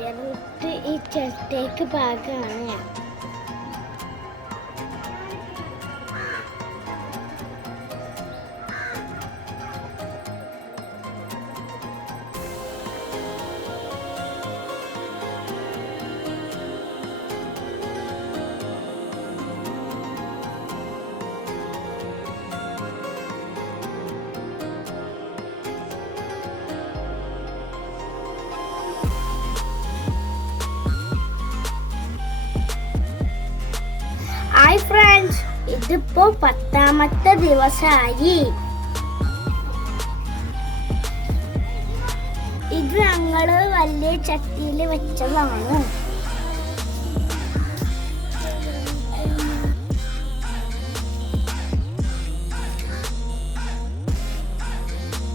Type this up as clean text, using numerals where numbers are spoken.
കയറിട്ട് ഈ ചിരട്ടയ്ക്ക് പാകാണ്. Hi friends, ഇതിപ്പോ 10ാമത്തെ ദിവസമായി. ഇത് ഞങ്ങള് വലിയ ചട്ടിയിൽ വെച്ചതാണ്.